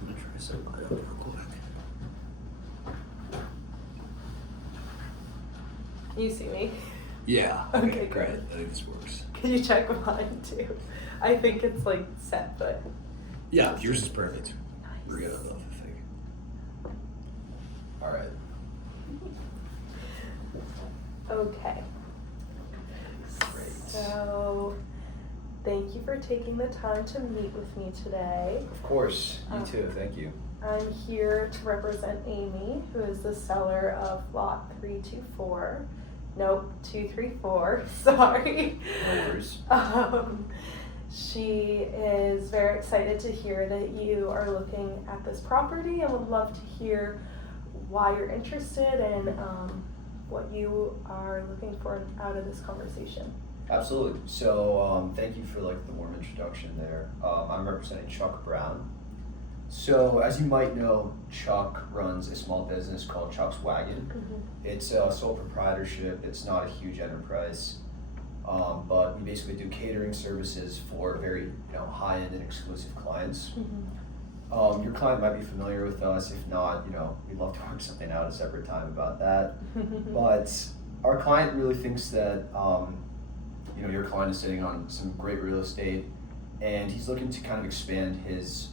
I'm gonna try some light up real quick. Can you see me? Yeah. Okay, great. good. I think this works. Can you check mine too? I think it's like set, but Yeah, yours is perfect. nice. We're good enough, I think. All right. Okay. Great. So, thank you for taking the time to meet with me today. Of course, you Um, too, thank you. I'm here to represent Amy, who is the seller of lot 324. Nope, 234, sorry. No worries. She is very excited to hear that you are looking at this property and would love to hear why you're interested and what you are looking for out of this conversation. Absolutely. So thank you for like the warm introduction there. I'm representing Chuck Brown. So as you might know, Chuck runs a small business called Chuck's Wagon. Mm-hmm. It's a sole proprietorship. It's not a huge enterprise, but we basically do catering services for very high-end and exclusive clients. Mm-hmm. Your client might be familiar with us. If not, we'd love to work something out a separate time about that. But our client really thinks that your client is sitting on some great real estate, and he's looking to kind of expand his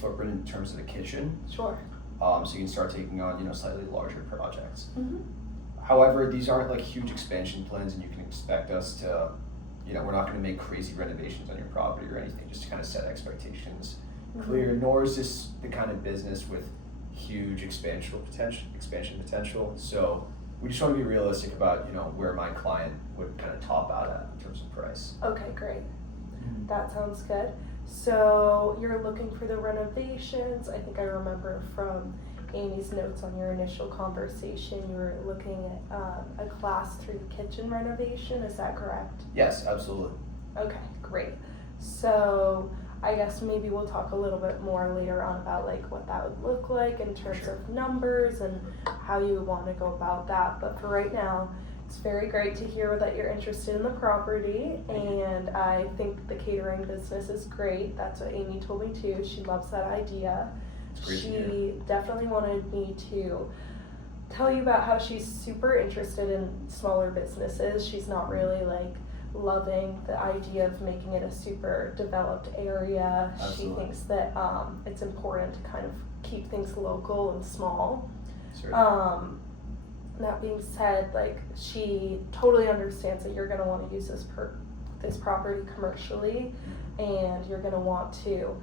footprint in terms of the kitchen. Sure. So you can start taking on slightly larger projects. Mm-hmm. However, these aren't like huge expansion plans, and you can expect us to, we're not going to make crazy renovations on your property or anything, just to kind of set expectations clear. Nor is this the kind of business with huge expansion potential. So we just want to be realistic about where my client would kind of top out at in terms of price. Okay, great. That sounds good. So you're looking for the renovations. I think I remember from Amy's notes on your initial conversation, you were looking at a class 3 kitchen renovation. Is that correct? Yes, absolutely. Okay, great. So I guess maybe we'll talk a little bit more later on about like what that would look like in terms of numbers and how you would want to go about that. But for right now, it's very great to hear that you're interested in the property, and I think the catering business is great. That's what Amy told me too. She loves that idea. It's great to She hear. definitely wanted me to tell you about how she's super interested in smaller businesses. She's not really like loving the idea of making it a super developed area. Absolutely. She thinks that it's important to kind of keep things local and small. Certainly. That being said, like she totally understands that you're going to want to use this property commercially, and you're going to want to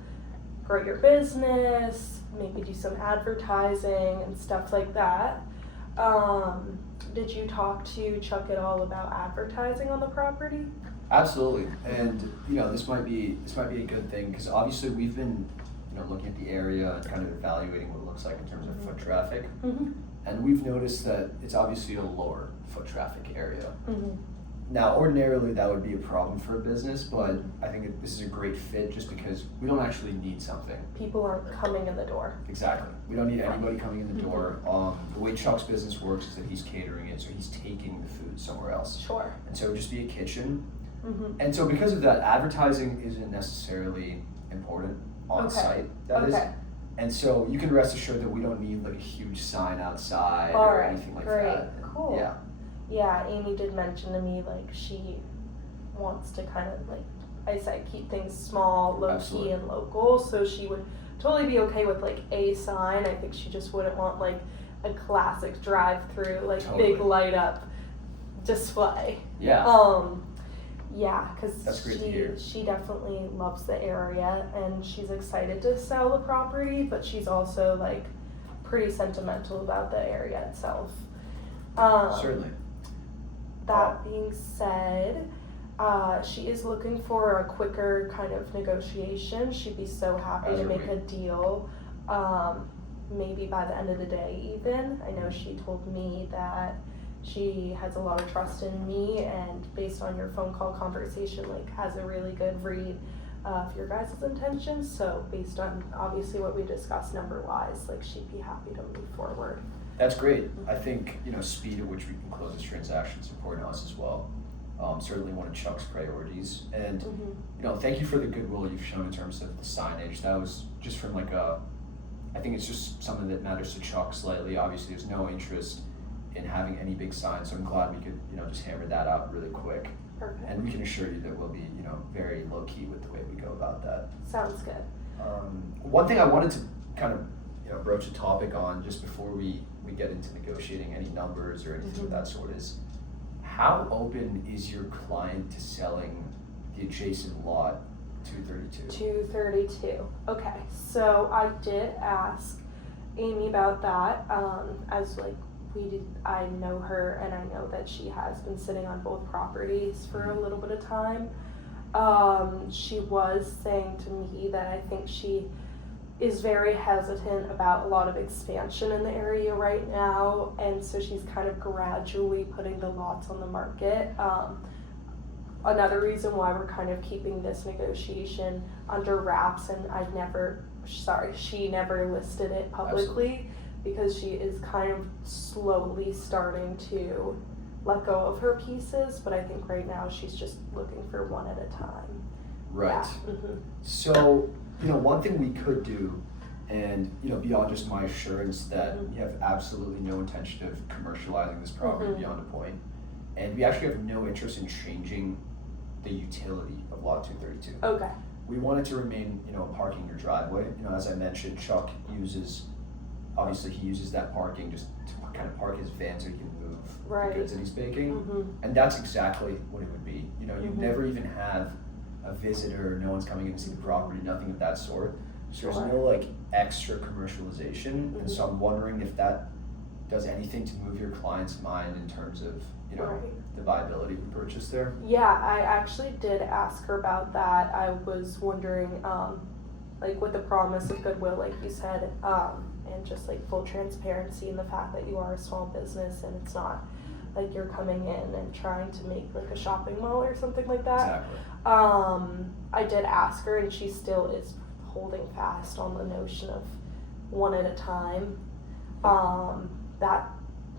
grow your business, maybe do some advertising and stuff like that. Did you talk to Chuck at all about advertising on the property? Absolutely, and this might be a good thing because obviously we've been looking at the area and kind of evaluating what it looks like in terms of foot traffic, and we've noticed that it's obviously a lower foot traffic area. Now, ordinarily that would be a problem for a business, but I think this is a great fit just because we don't actually need something. People aren't coming in the door. Exactly. We don't need anybody coming in the door. The way Chuck's business works is that he's catering it, so he's taking the food somewhere else. Sure. And so it would just be a kitchen. Mm-hmm. And so because of that, advertising isn't necessarily important on site, that is. And so you can rest assured that we don't need like a huge sign outside or anything like that. Cool. Yeah. Yeah, Amy did mention to me like she wants to kind of like I said keep things small, low Absolutely. key and local, so she would totally be okay with like a sign. I think she just wouldn't want like a classic drive-through like Totally. big light up display. Yeah. Yeah, because That's great to hear. she definitely loves the area and she's excited to sell the property, but she's also like pretty sentimental about the area itself. Certainly. That being said, she is looking for a quicker kind of negotiation. She'd be so happy As to are make we. a deal, maybe by the end of the day even. I know she told me that she has a lot of trust in me, and based on your phone call conversation, like has a really good read of your guys' intentions. So based on obviously what we discussed number-wise, like she'd be happy to move forward. That's great. I think speed at which we can close this transaction is important to us as well. Certainly one of Chuck's priorities. And thank you for the goodwill you've shown in terms of the signage. That was just from like a I think it's just something that matters to Chuck slightly. Obviously, there's no interest in having any big signs, so I'm glad we could, just hammer that out really quick. Perfect. And we can assure you that we'll be, very low key with the way we go about that. Sounds good. One thing I wanted to kind of, broach a topic on just before we get into negotiating any numbers or anything of that sort is, how open is your client to selling the adjacent lot 232? 232. Okay, so I did ask Amy about that. As like I know her, and I know that she has been sitting on both properties for a little bit of time. She was saying to me that I think she is very hesitant about a lot of expansion in the area right now, and so she's kind of gradually putting the lots on the market. Another reason why we're kind of keeping this negotiation under wraps, and she never listed it publicly, because she is kind of slowly starting to let go of her pieces, but I think right now she's just looking for one at a time. Right. Yeah. Mm-hmm. So, one thing we could do, and, beyond just my assurance that you have absolutely no intention of commercializing this property beyond a point, and we actually have no interest in changing the utility of lot 232. Okay. We want it to remain, parking your driveway. As I mentioned, Chuck uses that parking just to kind of park his van so he can move the goods that he's baking. And that's exactly what it would be. You'd never even have a visitor, no one's coming in to see the property, nothing of that sort. So there's no extra commercialization. And so I'm wondering if that does anything to move your client's mind in terms of, the viability of the purchase there. Yeah, I actually did ask her about that. I was wondering, with the promise of goodwill, like you said, and just full transparency in the fact that you are a small business and it's not like you're coming in and trying to make a shopping mall or something like that. Exactly. I did ask her, and she still is holding fast on the notion of one at a time. That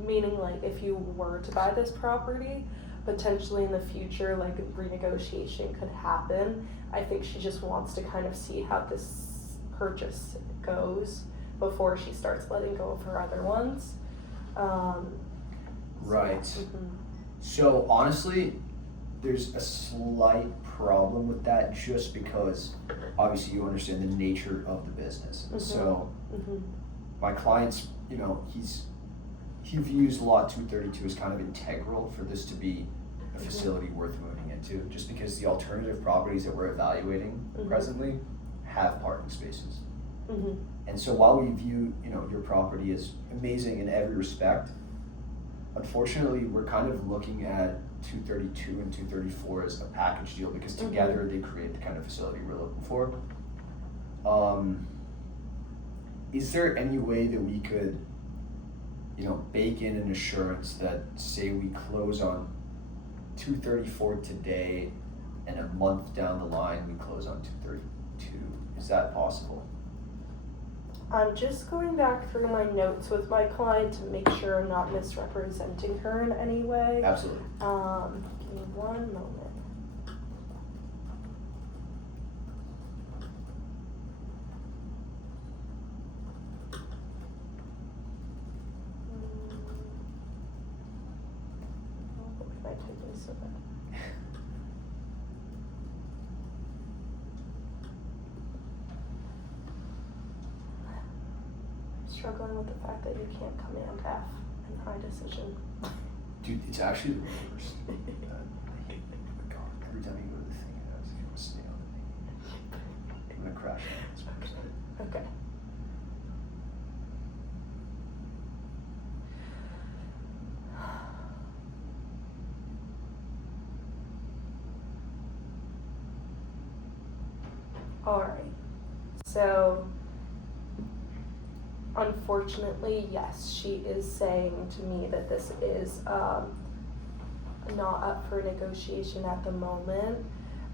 meaning if you were to buy this property, potentially in the future a renegotiation could happen. I think she just wants to kind of see how this purchase goes before she starts letting go of her other ones. Right. Mm-hmm. So honestly, there's a slight problem with that just because obviously you understand the nature of the business. So my client's, he views lot 232 as kind of integral for this to be a facility worth moving into, just because the alternative properties that we're evaluating presently have parking spaces. And so while we view, your property as amazing in every respect, unfortunately, we're kind of looking at 232 and 234 as a package deal because together they create the kind of facility we're looking for. Is there any way that we could, bake in an assurance that, say, we close on 234 today and a month down the line we close on 232? Is that possible? I'm just going back through my notes with my client to make sure I'm not misrepresenting her in any way. Absolutely. Give me one moment. What am I taking so bad? Struggling with the fact that you can't command F in high decision. Dude, it's actually the worst. I hate it. Oh my God. Every time you go to the thing, it has like a snail in me. I'm gonna crash on this person. Okay. Alright. So unfortunately, yes, she is saying to me that this is not up for negotiation at the moment.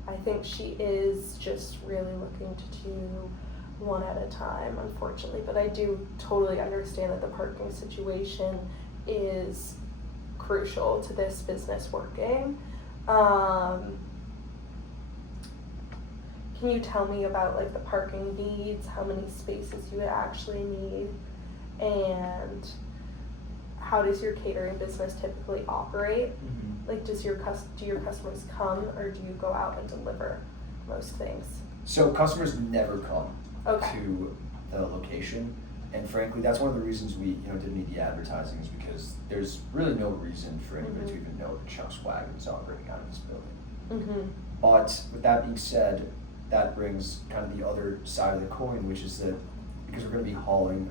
I think she is just really looking to do one at a time, unfortunately, but I do totally understand that the parking situation is crucial to this business working. can you tell me about like the parking needs, how many spaces you would actually need, and how does your catering business typically operate? Like, do your customers come, or do you go out and deliver most things? So customers never come Okay. to the location, and frankly, that's one of the reasons we did media advertising, is because there's really no reason for anybody to even know that Chuck's Wagon is operating out of this building. Mm-hmm. But with that being said, that brings kind of the other side of the coin, which is that because we're going to be hauling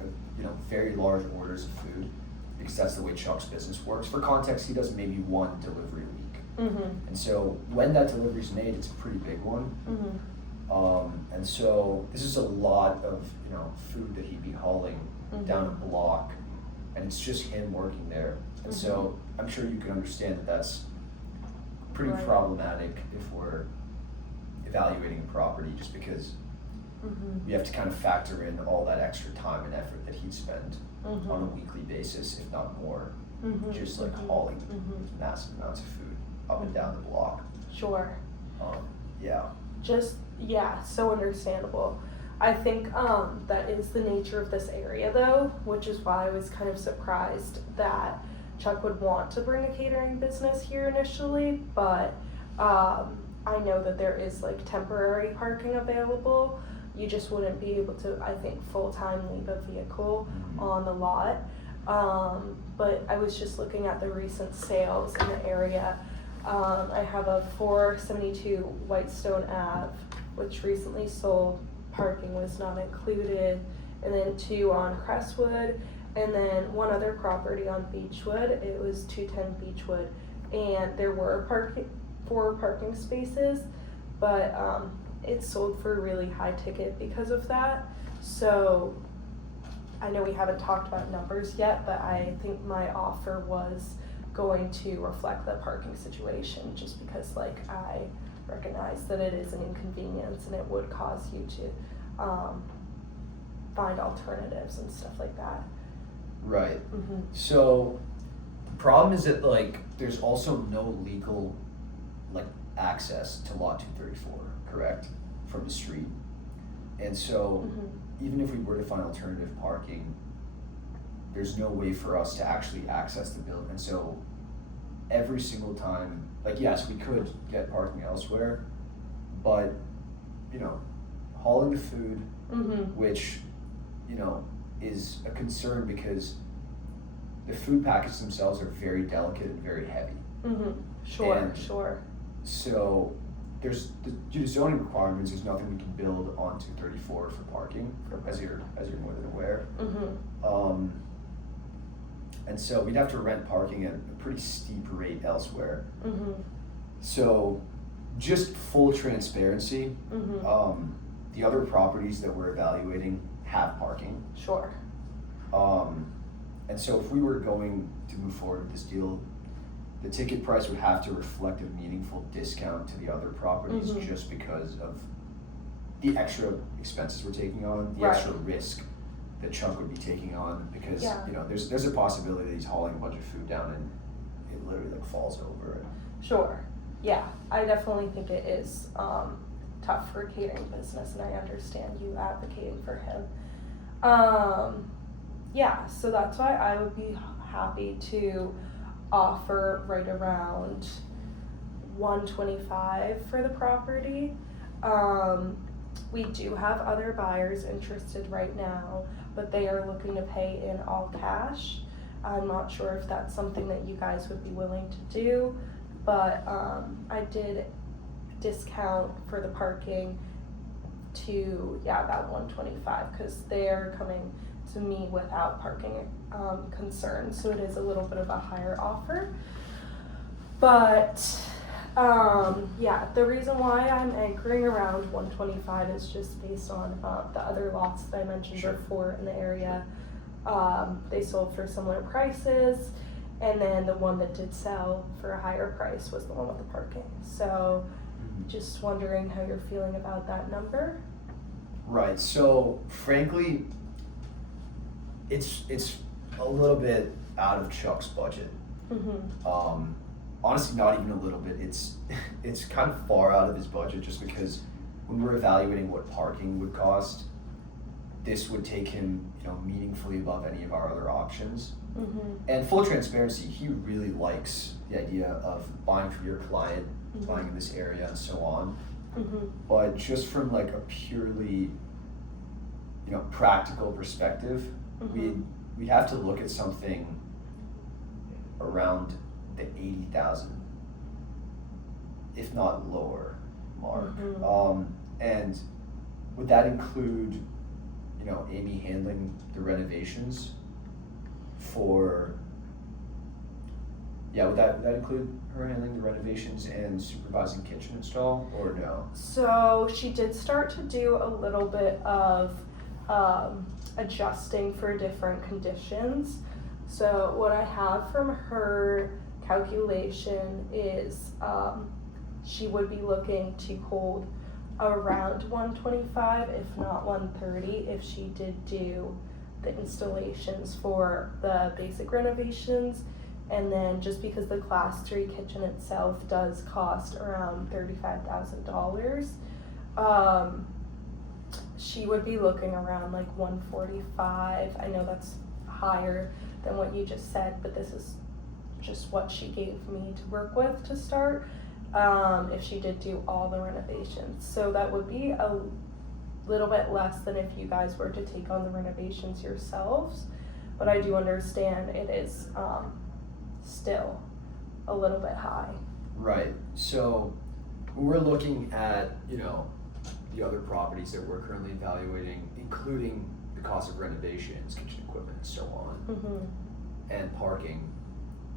very large orders of food, because that's the way Chuck's business works. For context, he does maybe one delivery a week. Mm-hmm. And so when that delivery is made, it's a pretty big one. Mm-hmm. And so this is a lot of food that he'd be hauling down a block, and it's just him working there. And so I'm sure you can understand that that's pretty Right. problematic if we're evaluating a property, just because we have to kind of factor in all that extra time and effort that he'd spend on a weekly basis, if not more, just like hauling massive amounts of food up and down the block. Sure. Yeah. So understandable. I think that is the nature of this area though, which is why I was kind of surprised that Chuck would want to bring a catering business here initially, but I know that there is like temporary parking available. You just wouldn't be able to, I think, full-time leave a vehicle on the lot. But I was just looking at the recent sales in the area. I have a 472 Whitestone Ave, which recently sold. Parking was not included. And then 2 on Crestwood. And then one other property on Beechwood. It was 210 Beechwood. And there were 4 parking spaces, but it sold for a really high ticket because of that. So I know we haven't talked about numbers yet, but I think my offer was going to reflect the parking situation, just because like I recognize that it is an inconvenience and it would cause you to find alternatives and stuff like that. Right. So the problem is that there's also no legal access to lot 234, correct, from the street. And so even if we were to find alternative parking, there's no way for us to actually access the building. And so every single time, yes, we could get parking elsewhere, but hauling the food, which is a concern because the food packets themselves are very delicate and very heavy. Sure. So due to zoning requirements, there's nothing we can build on 234 for parking, as you're more than aware. And so we'd have to rent parking at a pretty steep rate elsewhere. So just full transparency, the other properties that we're evaluating have parking. Sure. And so if we were going to move forward with this deal, the ticket price would have to reflect a meaningful discount to the other properties, just because of the extra expenses we're taking on, the extra risk that Chuck would be taking on, because there's a possibility that he's hauling a bunch of food down and it literally falls over it. Sure. Yeah, I definitely think it is tough for a catering business, and I understand you advocating for him. So that's why I would be happy to offer right around $125 for the property. We do have other buyers interested right now, but they are looking to pay in all cash. I'm not sure if that's something that you guys would be willing to do, but I did discount for the parking to about $125, because they're coming to me without parking concerns, so it is a little bit of a higher offer. But the reason why I'm anchoring around 125 is just based on the other lots that I mentioned before in the area. They sold for similar prices, and then the one that did sell for a higher price was the one with the parking. So just wondering how you're feeling about that number. Right, so frankly, it's a little bit out of Chuck's budget. Honestly, not even a little bit. It's kind of far out of his budget, just because when we're evaluating what parking would cost, this would take him, meaningfully above any of our other options. And full transparency, he really likes the idea of buying for your client, buying in this area and so on. But just from like a purely, practical perspective, we'd have to look at something around the 80,000, if not lower, mark. And would that include, Amy handling the renovations would that include her handling the renovations and supervising kitchen install, or no? So she did start to do a little bit of adjusting for different conditions. So what I have from her calculation is she would be looking to hold around 125, if not 130, if she did do the installations for the basic renovations. And then just because the Class 3 kitchen itself does cost around $35,000, she would be looking around like 145. I know that's higher than what you just said, but this is just what she gave me to work with to start, if she did do all the renovations. So that would be a little bit less than if you guys were to take on the renovations yourselves, but I do understand it is still a little bit high. Right. So when we're looking at, the other properties that we're currently evaluating, including the cost of renovations, kitchen equipment, and so on, and parking,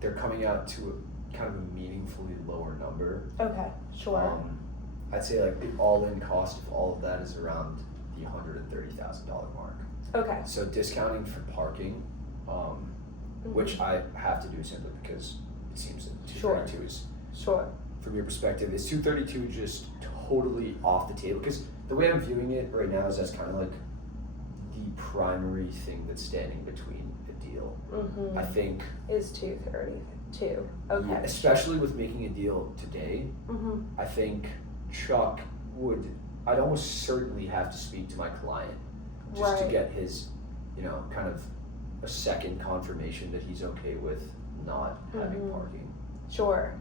they're coming out to a kind of a meaningfully lower number. Okay, sure. I'd say like the all-in cost of all of that is around the $130,000 mark. Okay. So discounting for parking, which I have to do simply because it seems that 232 is, Sure. from your perspective, is 232 just totally off the table? Because the way I'm viewing it right now is that's kind of like the primary thing that's standing between the deal. I think is 232. Okay. yeah, especially with making a deal today, I think Chuck I'd almost certainly have to speak to my client just to get his, kind of a second confirmation that he's okay with not having parking. Sure.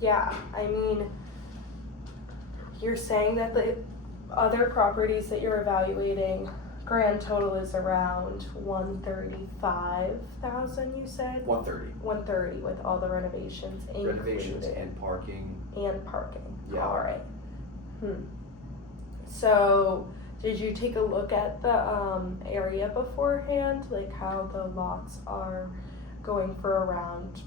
Yeah, I mean, you're saying that the other properties that you're evaluating, grand total is around 135,000, you said? 130. 130 with all the renovations included. Renovations and parking. And parking. Yeah. All right. So, did you take a look at the area beforehand, like how the lots are going for around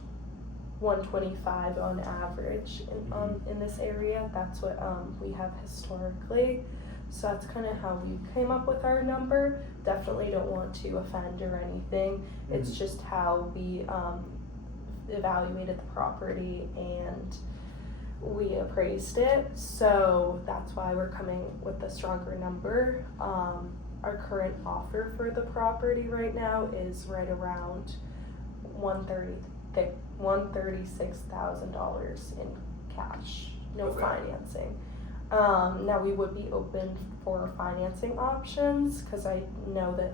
125 on average in this area? That's what we have historically. So that's kind of how we came up with our number. Definitely don't want to offend or anything. It's just how we evaluated the property and we appraised it. So that's why we're coming with a stronger number. Our current offer for the property right now is right around $136,000 in cash, no financing. Now we would be open for financing options because I know that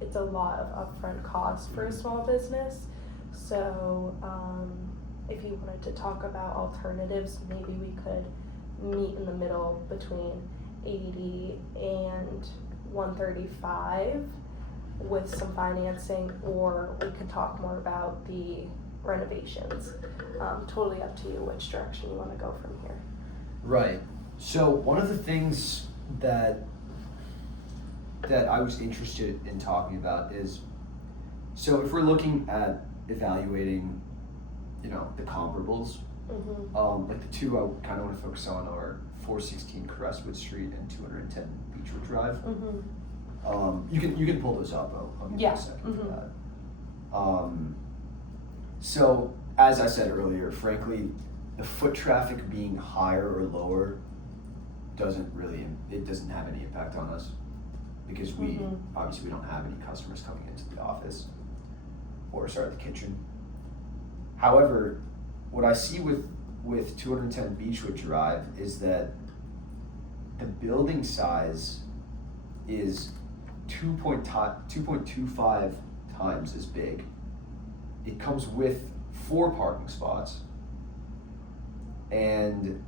it's a lot of upfront cost for a small business. So if you wanted to talk about alternatives, maybe we could meet in the middle between 80 and 135 with some financing, or we could talk more about the renovations. Totally up to you which direction you want to go from here. Right. So one of the things that I was interested in talking about is, so if we're looking at evaluating, the comparables, like the two I kind of want to focus on are 416 Crestwood Street and 210 Beechwood Drive. You can pull those up. I'll give you a second for that. So as I said earlier, frankly, the foot traffic being higher or lower doesn't have any impact on us because obviously we don't have any customers coming into the office or the kitchen. However, what I see with with 210 Beechwood Drive is that the building size is 2.25 times as big. It comes with 4 parking spots, and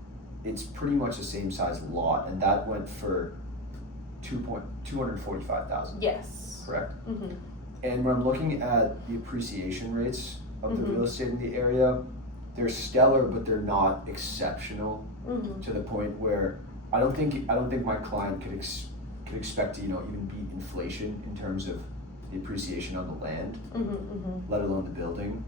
it's pretty much the same size lot, and that went for 245,000. Yes. Correct. Mm-hmm. And when I'm looking at the appreciation rates of the Mhm. real estate in the area, they're stellar, but they're not exceptional Mm-hmm. to the point where I don't think my client could expect to even beat inflation in terms of the appreciation on the land, Mm-hmm. Mm-hmm. let alone the building.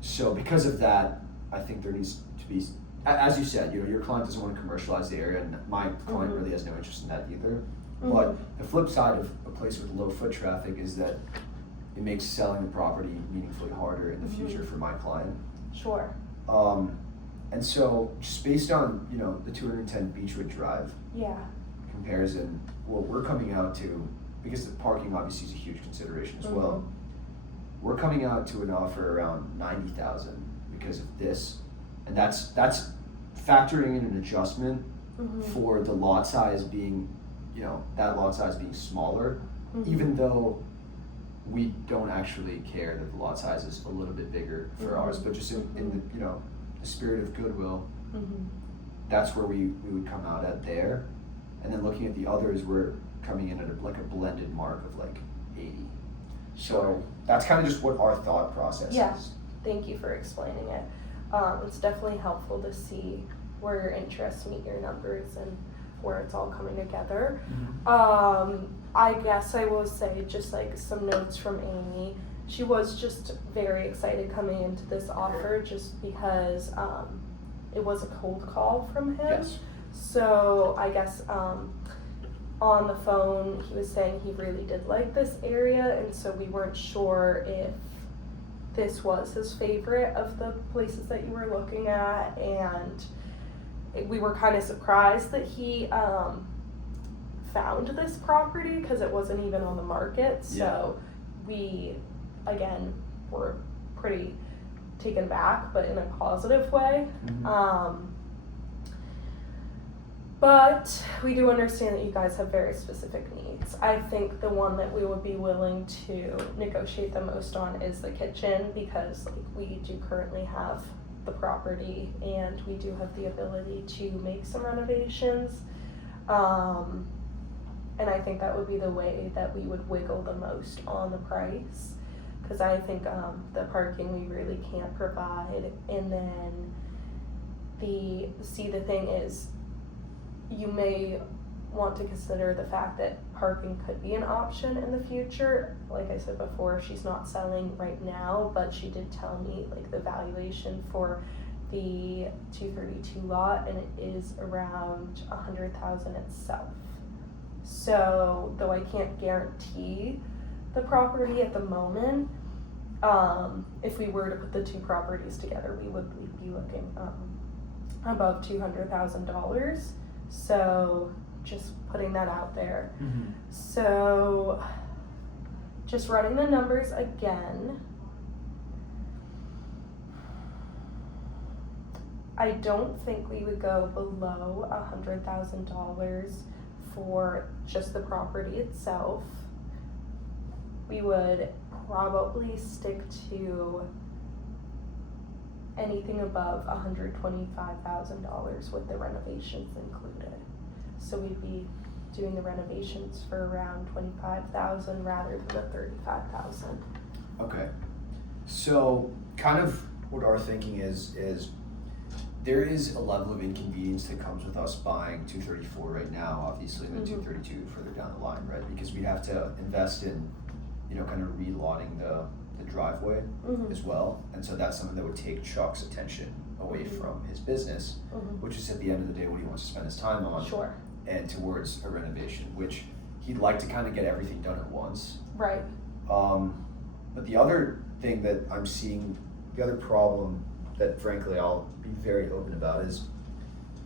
So because of that, I think there needs to be, as you said, your client doesn't want to commercialize the area, and my client Mhm. really has no interest in that either. Mhm. But the flip side of a place with low foot traffic is that it makes selling the property meaningfully harder in the Mhm. future for my client. Sure. And so just based on, the 210 Beechwood Drive Yeah. comparison, what we're coming out to, because the parking obviously is a huge consideration as well, Mhm. we're coming out to an offer around 90,000 because of this, and that's factoring in an adjustment Mhm. for the lot size being, that lot size being smaller, Mhm. even though we don't actually care that the lot size is a little bit bigger for ours, but just in the, the spirit of goodwill, Mhm. that's where we would come out at there. And then looking at the others, we're coming in at a blended mark of 80. Sure. So that's kind of just what our thought process Yeah. is. Thank you for explaining it. It's definitely helpful to see where your interests meet your numbers and where it's all coming together. I guess I will say just some notes from Amy. She was just very excited coming into this offer just because it was a cold call from him. Yes. So I guess on the phone he was saying he really did like this area, and so we weren't sure if this was his favorite of the places that you were looking at, and we were kind of surprised that he found this property because it wasn't even on the market. So we again were pretty taken back, but in a positive way. Mhm. But we do understand that you guys have very specific needs. I think the one that we would be willing to negotiate the most on is the kitchen, because we do currently have the property and we do have the ability to make some renovations. And I think that would be the way that we would wiggle the most on the price, because I think the parking we really can't provide. And then the thing is, you may want to consider the fact that parking could be an option in the future. Like I said before, she's not selling right now, but she did tell me the valuation for the 232 lot, and it is around 100,000 itself. So though I can't guarantee the property at the moment, if we were to put the two properties together, we'd be looking above $200,000. So just putting that out there. Mhm. So just running the numbers again. I don't think we would go below $100,000 for just the property itself. We would probably stick to anything above $125,000 with the renovations included. So we'd be doing the renovations for around $25,000 rather than the $35,000. Okay. So kind of what our thinking is there is a level of inconvenience that comes with us buying 234 right now, obviously, and then 232 further down the line, right? Because we'd have to invest in, kind of relotting the driveway as well. And so that's something that would take Chuck's attention away from his business, which is at the end of the day what he wants to spend his time on. Sure. And towards a renovation, which he'd like to kind of get everything done at once. Right. But the other thing that I'm seeing, the other problem that frankly I'll be very open about is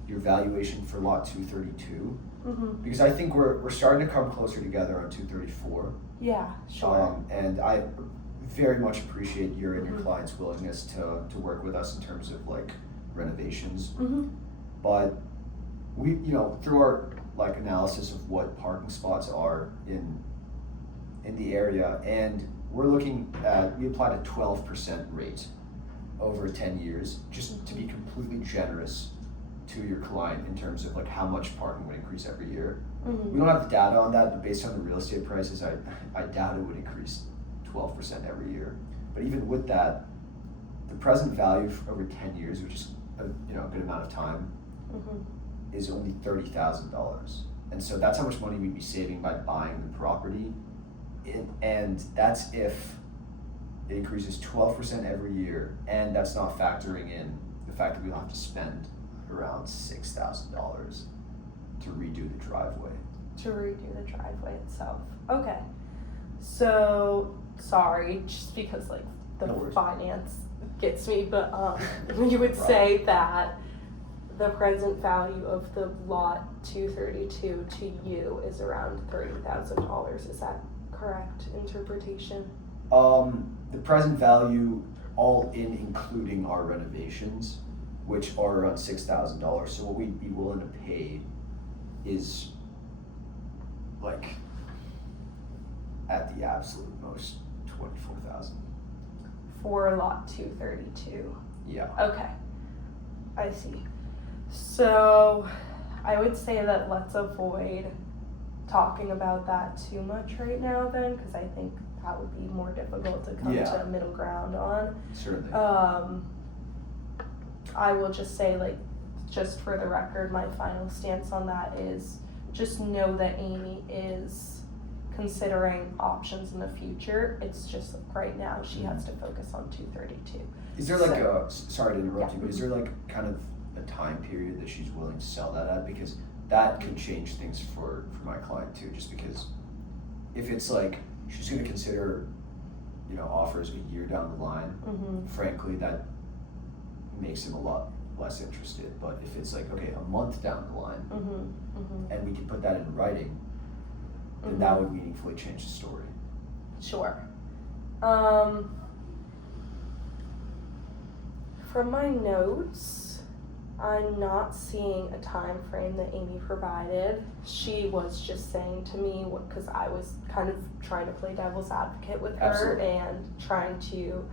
your valuation for lot 232. Because I think we're starting to come closer together on 234. Yeah, sure. And I very much appreciate your and your client's willingness to work with us in terms of like renovations. But we, you know, through our like analysis of what parking spots are in the area, and we're looking at, we applied a 12% rate over 10 years, just to be completely generous to your client in terms of like how much parking would increase every year. We don't have the data on that, but based on the real estate prices, I doubt it would increase 12% every year. But even with that, the present value for over 10 years, which is a good amount of time, is only $30,000. And so that's how much money we'd be saving by buying the property. And that's if it increases 12% every year, and that's not factoring in the fact that we'll have to spend around $6,000 to redo the driveway. To redo the driveway itself. Okay. So, sorry, just because like the No worries. finance gets me, but you would say that the present value of the lot 232 to you is around $30,000. Is that correct interpretation? The present value, all in including our renovations, which are around $6,000. So what we'd be willing to pay is like at the absolute most $24,000. For lot 232. Yeah. Okay, I see. So I would say that let's avoid talking about that too much right now then, because I think that would be more difficult to come to a middle ground on. Certainly. I will just say, like, just for the record, my final stance on that is just know that Amy is considering options in the future. It's just right now she has to focus on 232. Is there like sorry to interrupt you, but is there like kind of a time period that she's willing to sell that at? Because that could change things for my client too, just because if it's like she's going to consider, offers a year down the line, frankly, that makes him a lot less interested. But if it's like, okay, a month down the line, and we can put that in writing, then that would meaningfully change the story. Sure. From my notes, I'm not seeing a time frame that Amy provided. She was just saying to me, because I was kind of trying to play devil's advocate with her. Absolutely. And trying to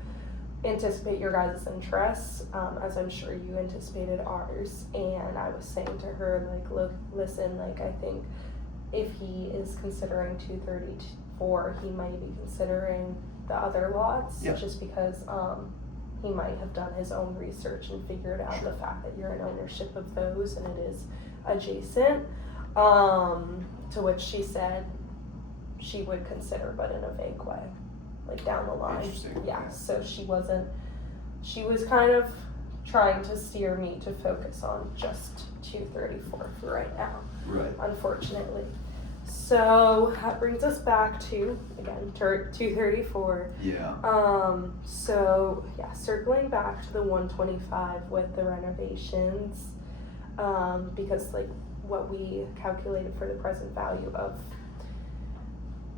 anticipate your guys' interests, as I'm sure you anticipated ours. And I was saying to her, like, look, listen, like, I think if he is considering 234, he might be considering the other lots, just because he might have done his own research and figured out the fact that you're in ownership of those and it is adjacent, to which she said she would consider, but in a vague way, like down the line. Interesting. Yeah, so she was kind of trying to steer me to focus on just 234 for right now. Right. Unfortunately. So that brings us back to, again, 234. Yeah. So yeah, circling back to the 125 with the renovations, because like what we calculated for the present value of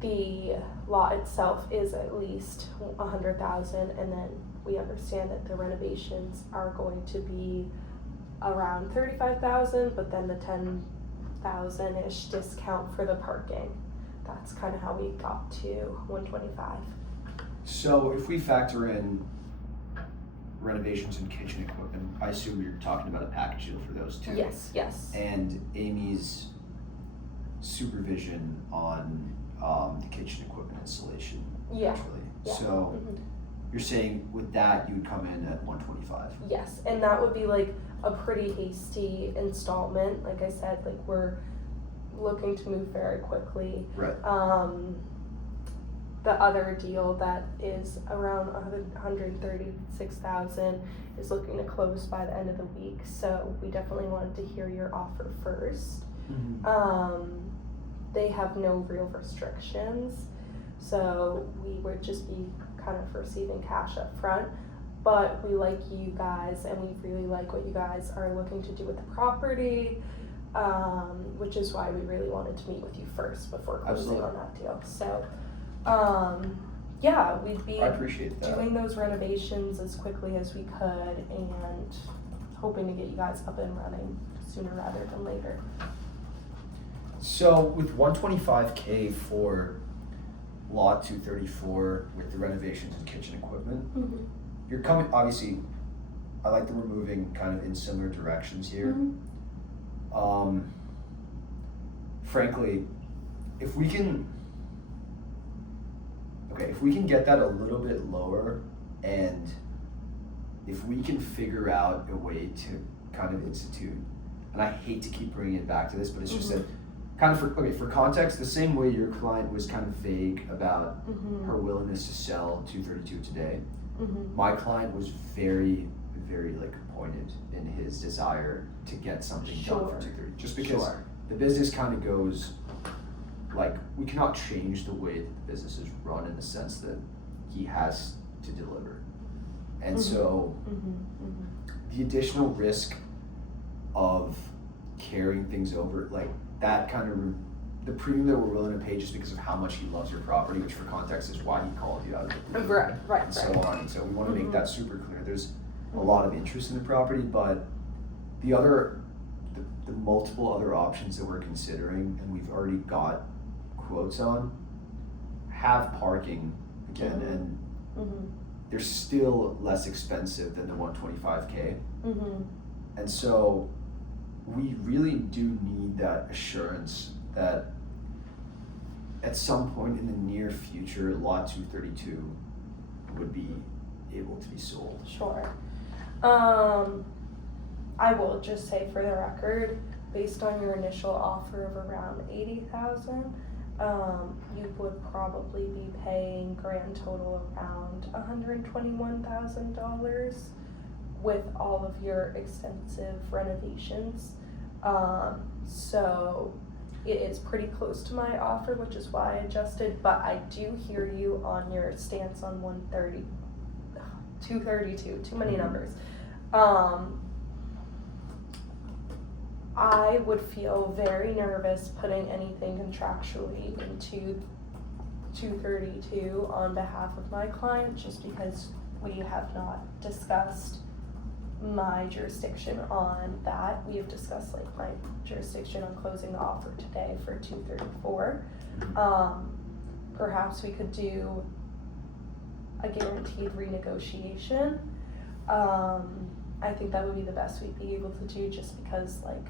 the lot itself is at least 100,000, and then we understand that the renovations are going to be around 35,000, but then the 10,000-ish discount for the parking. That's kind of how we got to 125. So if we factor in renovations and kitchen equipment, I assume you're talking about a package deal for those two. Yes. And Amy's supervision on the kitchen equipment installation. Yeah. Actually. Yeah. So you're saying with that you would come in at 125. Yes, and that would be like a pretty hasty installment. Like I said, like we're looking to move very quickly. Right. The other deal that is around 136,000 is looking to close by the end of the week. So we definitely wanted to hear your offer first. They have no real restrictions, so we would just be kind of receiving cash up front. But we like you guys, and we really like what you guys are looking to do with the property, which is why we really wanted to meet with you first before closing on that deal. So yeah, we'd be I appreciate that. doing those renovations as quickly as we could and hoping to get you guys up and running sooner rather than later. So with 125K for lot 234 with the renovations and kitchen equipment, Mm-hmm. you're coming, obviously, I like that we're moving kind of in similar directions here. Mm-hmm. Frankly, if we can get that a little bit lower, and if we can figure out a way to kind of institute, and I hate to keep bringing it back to this, but it's just that kind of for context, the same way your client was kind of vague about Mm-hmm. her willingness to sell 232 today, Mm-hmm. my client was very, very like pointed in his desire to get something done Sure. for 230, just because Sure. the business kind of goes, like, we cannot change the way that the business is run in the sense that he has to deliver. And so the additional risk of carrying things over, like that kind of, the premium that we're willing to pay just because of how much he loves your property, which for context is why he called you out of the blue. Right. And so on. And so we want to make Mhm. that super clear. There's a lot of interest in the property, but the multiple other options that we're considering and we've already got quotes on have parking again, Mhm. and Mm-hmm. they're still less expensive than the 125K. Mm-hmm. And so we really do need that assurance that at some point in the near future, lot 232 would be able to be sold. Sure. I will just say for the record, based on your initial offer of around 80,000, you would probably be paying grand total around $121,000 with all of your extensive renovations. So it is pretty close to my offer, which is why I adjusted, but I do hear you on your stance on 232, too many numbers. I would feel very nervous putting anything contractually into 232 on behalf of my client, just because we have not discussed my jurisdiction on that. We have discussed like my jurisdiction on closing the offer today for 234. Perhaps we could do a guaranteed renegotiation. I think that would be the best we'd be able to do, just because like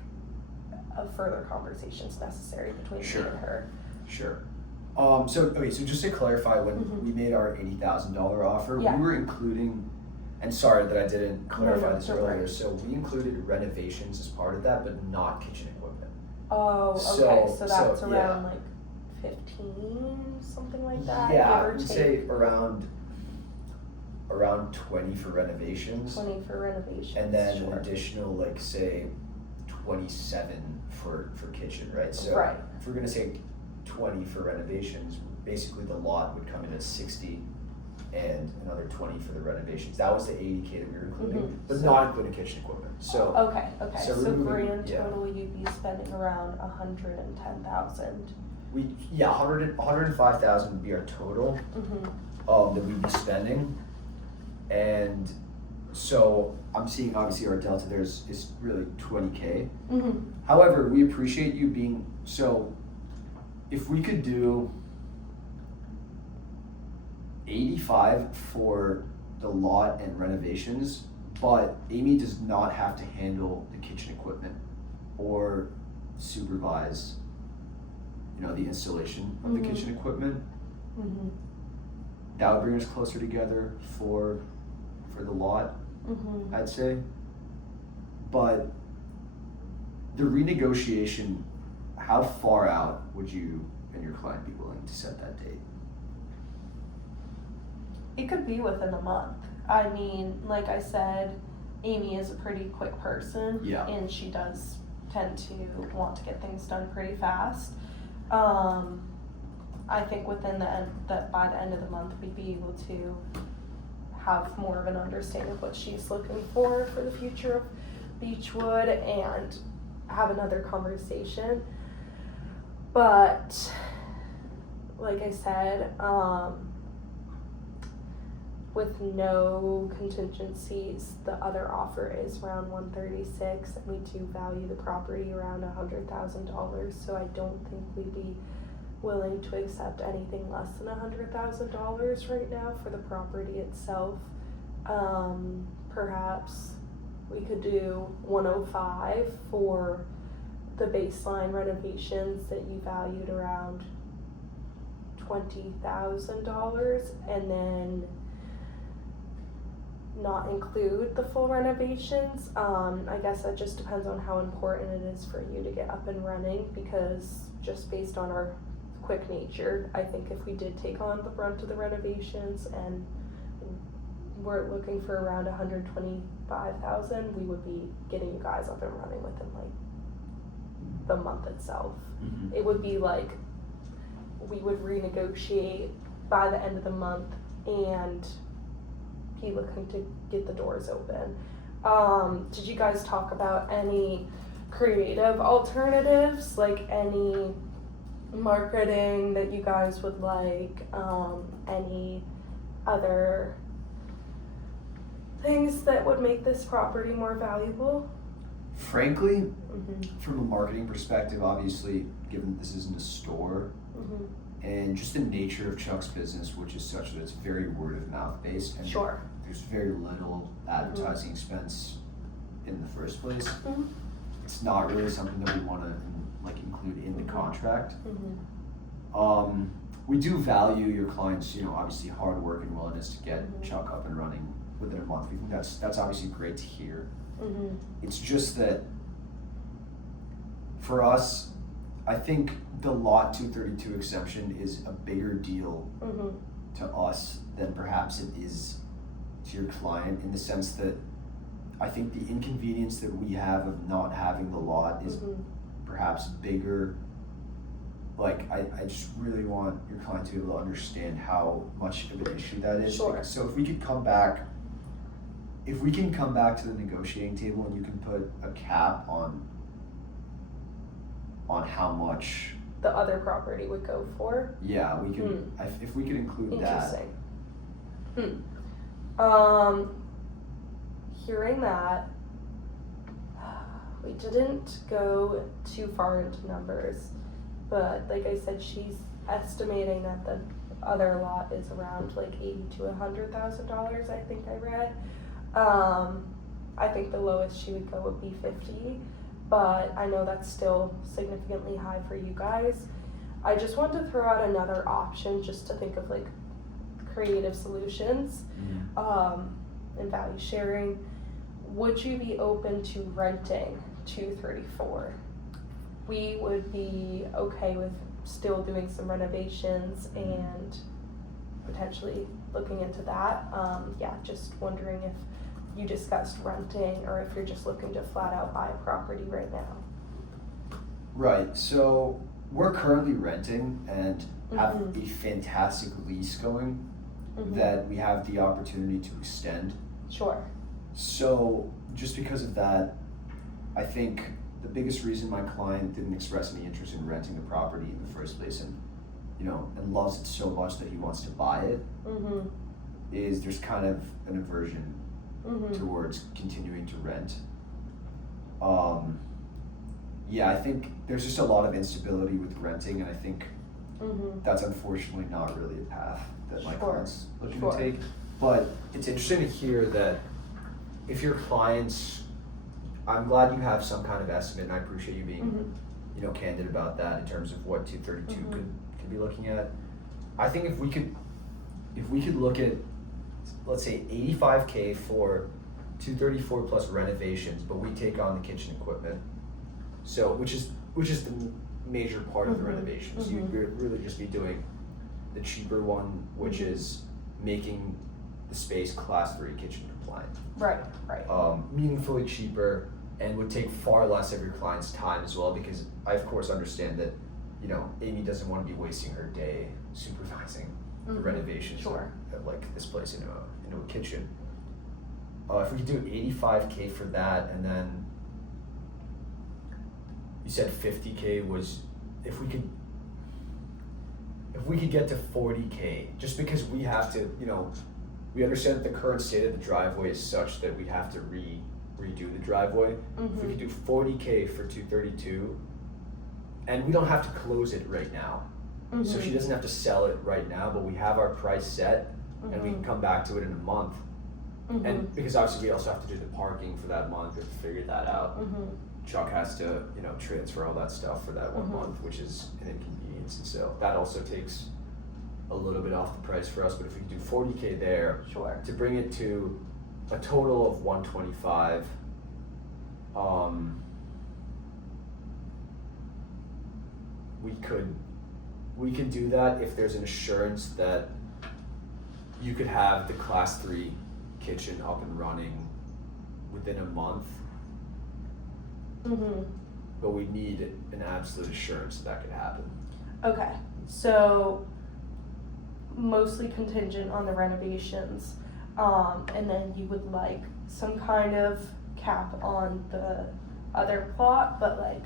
of further conversations necessary between me and her. Sure. So just to clarify, when Mhm. we made our $80,000 offer, Yeah. we were including, and sorry that I didn't clarify No, this don't earlier, worry. so we included renovations as part of that, but not kitchen equipment. Oh, okay, So- so that's so, around yeah. like 15, something like that, Yeah, I give or would take. say around 20 for renovations, 20 for renovations, and then sure. an additional, like, say 27 for kitchen, right? So Right. if we're gonna say 20 for renovations, basically the lot would come in at 60 and another 20 for the renovations. That was the 80K that we were including, Mhm. but So- not including kitchen equipment. So Okay, so so removing- grand yeah. total, you'd be spending around 110,000. 105,000 would be our total that we'd be spending, and so I'm seeing obviously our delta there is really 20K. However, we appreciate you being, so if we could do 85 for the lot and renovations, but Amy does not have to handle the kitchen equipment or supervise, the installation of the Mhm. kitchen equipment, that would bring us closer together for the lot, I'd say. But the renegotiation, how far out would you and your client be willing to set that date? It could be within a month. I mean, like I said, Amy is a pretty quick person. Yeah. And she does tend to want to get things done pretty fast. I think within by the end of the month, we'd be able to have more of an understanding of what she's looking for the future of Beechwood and have another conversation. But like I said, with no contingencies, the other offer is around 136, and we do value the property around $100,000. So I don't think we'd be willing to accept anything less than $100,000 right now for the property itself. Perhaps we could do 105 for the baseline renovations that you valued around $20,000, and then not include the full renovations. I guess that just depends on how important it is for you to get up and running, because just based on our quick nature, I think if we did take on the brunt of the renovations and we're looking for around 125,000, we would be getting you guys up and running within like the month itself. Mm-hmm. It would be like we would renegotiate by the end of the month and be looking to get the doors open. Did you guys talk about any creative alternatives, like any marketing that you guys would like, any other things that would make this property more valuable? Frankly, Mm-hmm. from a marketing perspective, obviously, given that this isn't a store, Mm-hmm. and just the nature of Chuck's business, which is such that it's very word of mouth based, and Sure. there's very little advertising expense in the first place. Mm-hmm. It's not really something that we want to like include in the contract. Mm-hmm. We do value your clients, obviously hard work and willingness to get Mhm. Chuck up and running within a month. We think that's obviously great to hear. Mm-hmm. It's just that for us, I think the lot 232 exemption is a bigger deal Mm-hmm. to us than perhaps it is to your client, in the sense that I think the inconvenience that we have of not having the lot is Mm-hmm. perhaps bigger. Like, I just really want your client to be able to understand how much of an issue that is. Sure. So if we can come back to the negotiating table and you can put a cap on how much, The other property would go for. yeah, we can, if we could include that. Interesting. Hearing that, we didn't go too far into numbers, but like I said, she's estimating that the other lot is around like $80,000 to $100,000. I think I read. I think the lowest she would go would be 50, but I know that's still significantly high for you guys. I just wanted to throw out another option just to think of like creative solutions, and value sharing. Would you be open to renting 234? We would be okay with still doing some renovations and potentially looking into that. Just wondering if you discussed renting or if you're just looking to flat out buy a property right now. Right, so we're currently renting and have Mhm. a fantastic lease going Mhm. that we have the opportunity to extend. Sure. So just because of that, I think the biggest reason my client didn't express any interest in renting the property in the first place, and loves it so much that he wants to buy it, Mhm. is there's kind of an aversion Mhm. towards continuing to rent. I think there's just a lot of instability with renting, and I think Mhm. that's unfortunately not really a path that my Sure. client's looking Sure. to take. But it's interesting to hear that if your clients, I'm glad you have some kind of estimate, and I appreciate you being Mhm. candid about that in terms of what 232 Mhm. could be looking at. I think if we could look at, let's say, 85K for 234 plus renovations, but we take on the kitchen equipment, so which is the major part of the Mhm. renovations. Mhm. You'd really just be doing the cheaper one, which Mhm. is making the space Class 3 kitchen compliant. Right. Meaningfully cheaper, and would take far less of your client's time as well, because I of course understand that Amy doesn't want to be wasting her day supervising the Mhm. renovations Sure. of like this place into a kitchen. If we could do 85K for that, and then you said 50K was, if we could get to 40K, just because we have to we understand that the current state of the driveway is such that we have to redo the driveway. If we could do 40K for 232, and we don't have to close it right now. So she doesn't have to sell it right now, but we have our price set, and we can come back to it in a month. And because obviously we also have to do the parking for that month and figure that out. Chuck has to, you know, transfer all that stuff for that 1 month, which is an inconvenience, and so that also takes a little bit off the price for us. But if we could do 40K there, Sure. to bring it to a total of 125, we could do that if there's an assurance that you could have the class 3 kitchen up and running within a month. But we need an absolute assurance that could happen. Okay, so mostly contingent on the renovations, and then you would like some kind of cap on the other plot, but like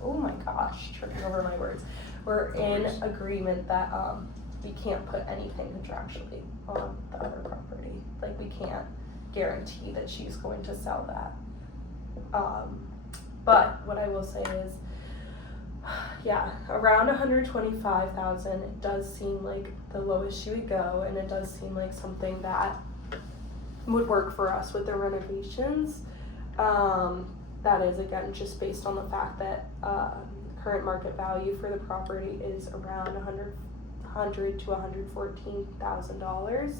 oh my gosh, tripping over my words. We're in agreement that we can't put anything contractually on the other property. Like we can't guarantee that she's going to sell that. But what I will say is, yeah, around 125,000, it does seem like the lowest she would go, and it does seem like something that would work for us with the renovations. That is, again, just based on the fact that current market value for the property is around $100 to $114,000.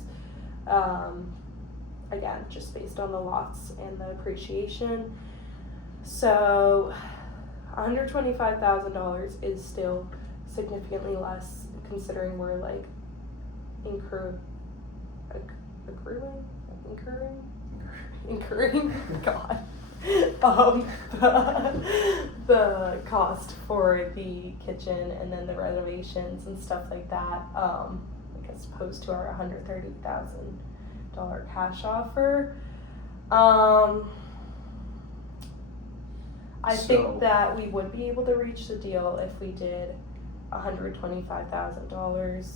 Again, just based on the lots and the appreciation. So $125,000 is still significantly less, considering we're like incurring God, the cost for the kitchen and then the renovations and stuff like that, like as opposed to our $130,000 cash offer. I think that we would be able to reach the deal if we did $125,000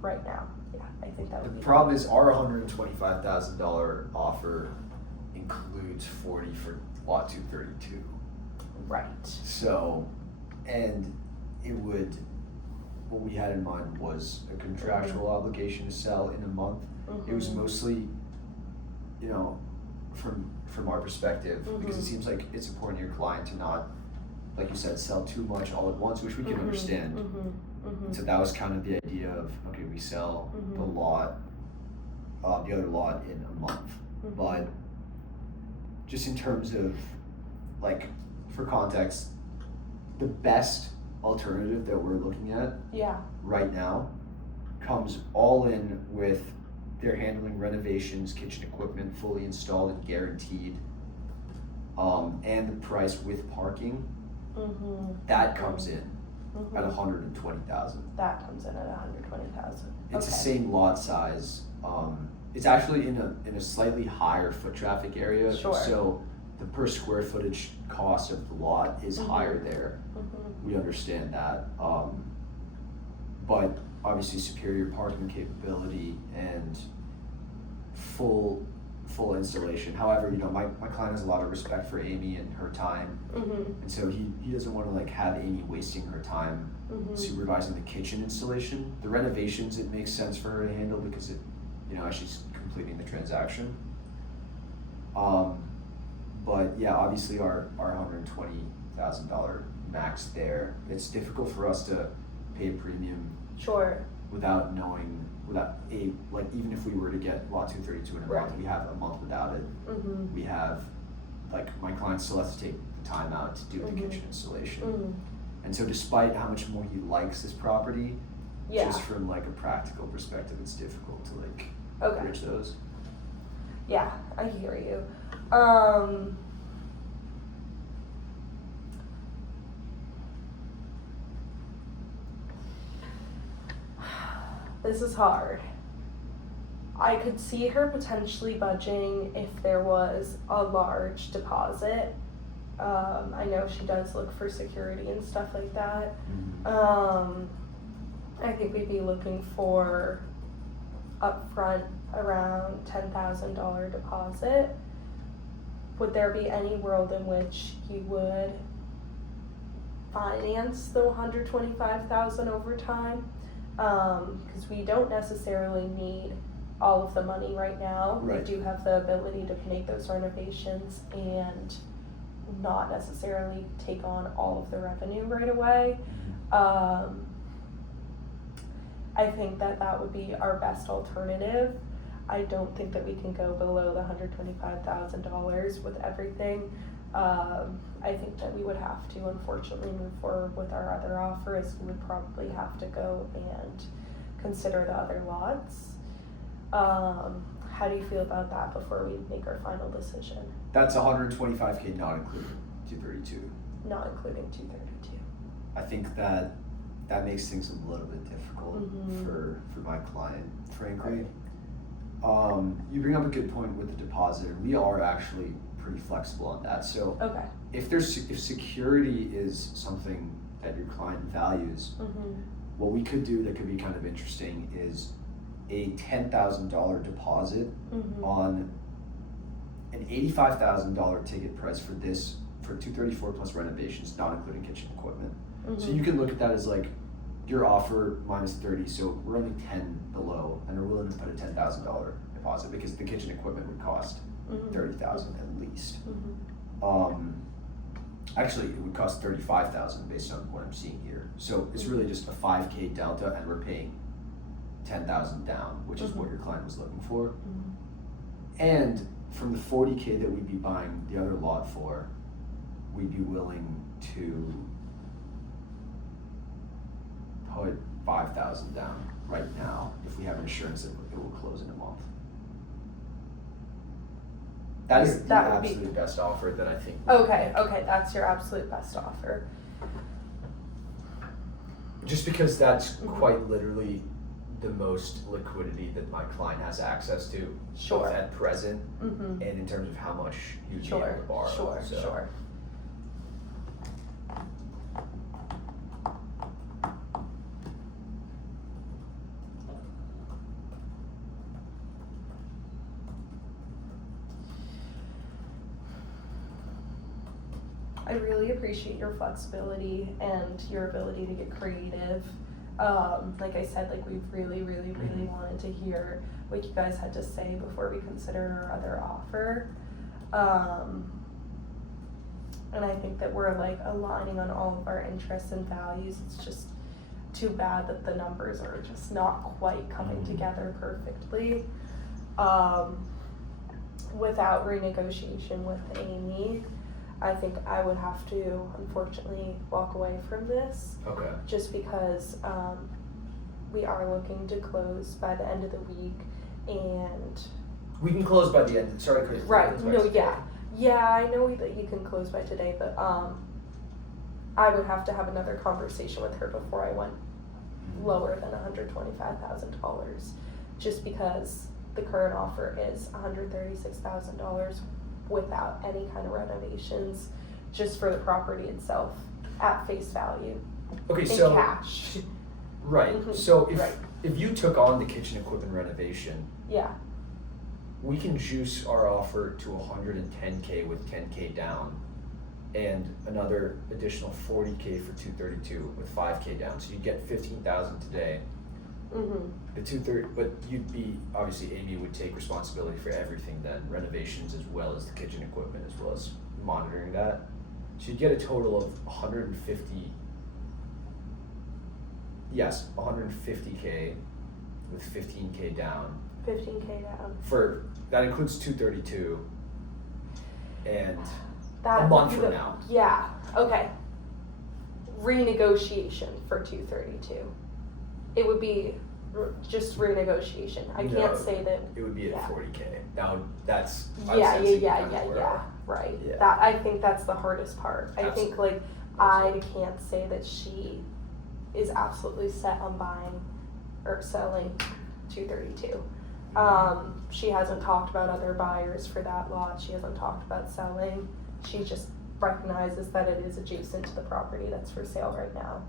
right now. Yeah, I think that would be. The problem is our $125,000 offer includes 40 for lot 232. Right. So, and it would, what we had in mind was a contractual obligation to sell in a month. It was mostly, you know, from our perspective, because it seems like it's important to your client to not, like you said, sell too much all at once, which we can understand. So that was kind of the idea of, okay, we sell the lot, the other lot in a month. But just in terms of, like, for context, the best alternative that we're looking at right now comes all in with they're handling renovations, kitchen equipment fully installed and guaranteed, and the price with parking, that comes in at 120,000. That comes in at 120,000. It's the same lot size. It's actually in a slightly higher foot traffic area, so the per square footage cost of the lot is higher there. We understand that, but obviously superior parking capability and full installation. However, you know, my client has a lot of respect for Amy and her time, and so he doesn't want to like have Amy wasting her time supervising the kitchen installation. The renovations, it makes sense for her to handle because it, you know, as she's completing the transaction. But yeah, obviously our $120,000 max there. It's difficult for us to pay a premium without knowing, like even if we were to get lot 232 in a month, we have a month without it. We have, like, my client still has to take the time out to do the kitchen installation. And so despite how much more he likes this property, just from like a practical perspective, it's difficult to like bridge those. Yeah, I hear you. This is hard. I could see her potentially budging if there was a large deposit. I know she does look for security and stuff like that. I think we'd be looking for upfront around $10,000 deposit. Would there be any world in which you would finance the $125,000 over time? Because we don't necessarily need all of the money right now. Right. We do have the ability to make those renovations and not necessarily take on all of the revenue right away. I think that would be our best alternative. I don't think that we can go below the $125,000 with everything. I think that we would have to unfortunately move forward with our other offer, as we would probably have to go and consider the other lots. How do you feel about that before we make our final decision? That's 125K not including 232. Not including 232. I think that makes things a little bit difficult for my client, frankly. You bring up a good point with the deposit. We are actually pretty flexible on that. So Okay. if security is something that your client values, what we could do that could be kind of interesting is a $10,000 deposit on an $85,000 ticket price for 234 plus renovations, not including kitchen equipment. So you can look at that as like your offer minus 30, so we're only 10 below, and we're willing to put a $10,000 deposit because the kitchen equipment would cost $30,000 at least. Actually, it would cost $35,000 based on what I'm seeing here. So it's really just a $5K delta, and we're paying $10,000 down, which is what your client was looking for. And from the $40K that we'd be buying the other lot for, we'd be willing to put $5,000 down right now if we have insurance that it will close in a month. That is the That would be- absolute best offer that I think. Okay, that's your absolute best offer. Just because that's quite literally the most liquidity that my client has access to, Sure. both at present and in terms of how much you'd be able to borrow. Sure. I really appreciate your flexibility and your ability to get creative. Like I said, like we've really wanted to hear what you guys had to say before we consider our other offer. And I think that we're like aligning on all of our interests and values. It's just too bad that the numbers are just not quite coming together perfectly. Without renegotiation with Amy, I think I would have to unfortunately walk away from this, Okay. just because we are looking to close by the end of the week, and We can close by the end. Sorry, Chris. right, no, yeah, I know that you can close by today, but I would have to have another conversation with her before I went lower than $125,000, just because the current offer is $136,000 without any kind of renovations, just for the property itself at face value Okay, in so cash. right. Mhm. So if Right. if you took on the kitchen equipment renovation, Yeah. we can juice our offer to 110K with 10K down, and another additional 40K for 232 with 5K down. So you get 15,000 today. The 230, but you'd be obviously Amy would take responsibility for everything then, renovations as well as the kitchen equipment as well as monitoring that. So you'd get a total of 150. Yes, 150K with 15K down. 15K down. For that includes 232 and That a month would from be now. Yeah. Okay. Renegotiation for 232. It would be just renegotiation. I No, can't say that. It would be at Yeah. 40K. Now that's I'm Yeah. sensing kind of where- Right. Yeah. That I think that's the hardest part. I think like I can't say that she is absolutely set on buying or selling 232. She hasn't talked about other buyers for that lot. She hasn't talked about selling. She just recognizes that it is adjacent to the property that's for sale right now.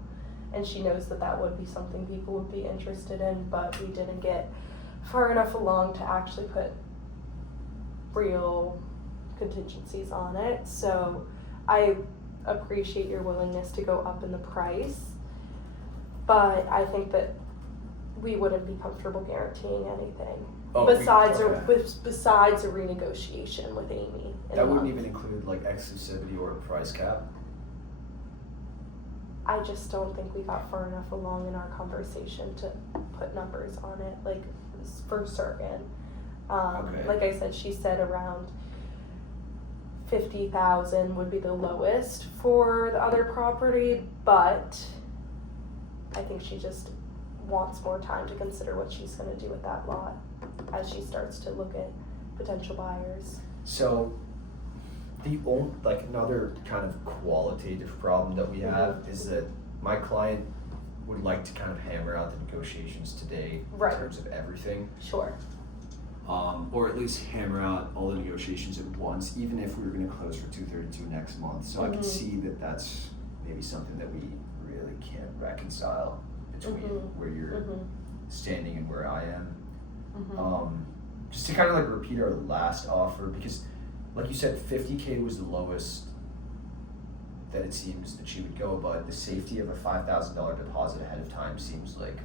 And she knows that that would be something people would be interested in, but we didn't get far enough along to actually put real contingencies on it. So I appreciate your willingness to go up in the price, but I think that we wouldn't be comfortable guaranteeing anything besides a renegotiation with Amy. That wouldn't even include like exclusivity or a price cap? I just don't think we got far enough along in our conversation to put numbers on it, like for certain. Okay. Like I said, she said around 50,000 would be the lowest for the other property, but I think she just wants more time to consider what she's gonna do with that lot as she starts to look at potential buyers. So, the only, like, another kind of qualitative problem that we have is that my client would like to kind of hammer out the negotiations today Right. in terms of everything. Sure. Or at least hammer out all the negotiations at once, even if we were gonna close for 232 next month. So I can see that that's maybe something that we really can't reconcile between where you're standing and where I am. Just to kind of like repeat our last offer, because like you said, 50K was the lowest that it seems that she would go, but the safety of a $5,000 deposit ahead of time seems like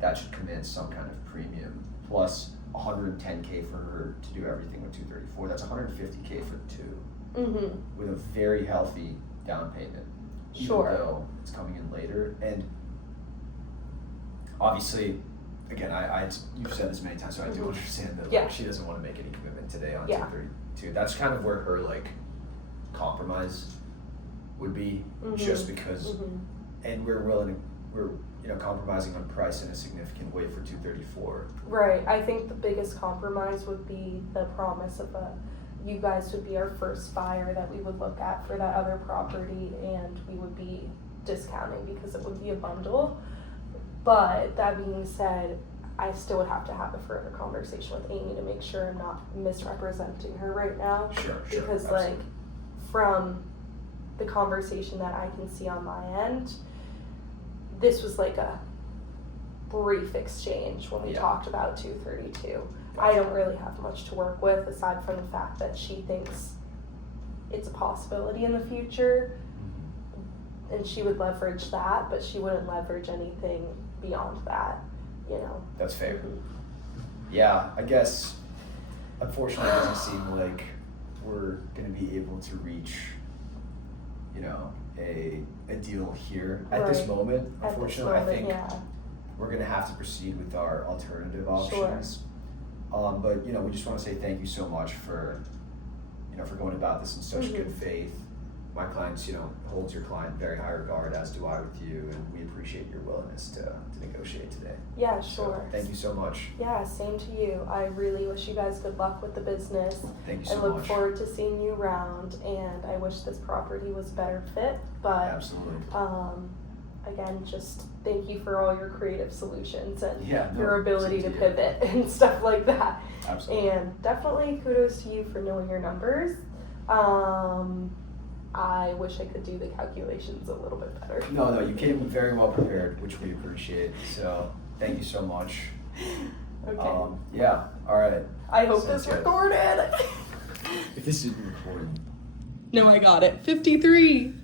that should command some kind of premium. Plus 110K for her to do everything with 234. That's 150K for two, with a very healthy down payment, even though it's coming in later. And obviously, again, you've said this many times, so I do understand that like, she doesn't want to make any commitment today on 232. That's kind of where her like compromise would be, just because, and we're compromising on price in a significant way for 234. Right. I think the biggest compromise would be the promise of you guys would be our first buyer that we would look at for that other property, and we would be discounting because it would be a bundle. But that being said, I still would have to have a further conversation with Amy to make sure I'm not misrepresenting her right now. Sure. Because absolutely. like from the conversation that I can see on my end, this was like a brief exchange when we talked about 232. I don't really have much to work with aside from the fact that she thinks it's a possibility in the future, and she would leverage that, but she wouldn't leverage anything beyond that, you know. That's fair. Yeah, I guess unfortunately it doesn't seem like we're gonna be able to reach, a deal here at this moment. Unfortunately, I think we're gonna have to proceed with our alternative options. But we just want to say thank you so much for going about this in such good faith. My clients, holds your client in very high regard, as do I with you, and we appreciate your willingness to negotiate today. Yeah, sure. So, thank you so much. Yeah, same to you. I really wish you guys good luck with the business. Thank you so much. I look much. forward to seeing you around, and I wish this property was a better fit, but Absolutely. Again, just thank you for all your creative solutions and Yeah, your ability to same to you. pivot and stuff like that. Absolutely. And definitely kudos to you for knowing your numbers. I wish I could do the calculations a little bit better. No, you came very well prepared, which we appreciate. So thank you so much. Okay. Yeah. All right. I hope Sounds this good. recorded. If this is recording. No, I got it. 53.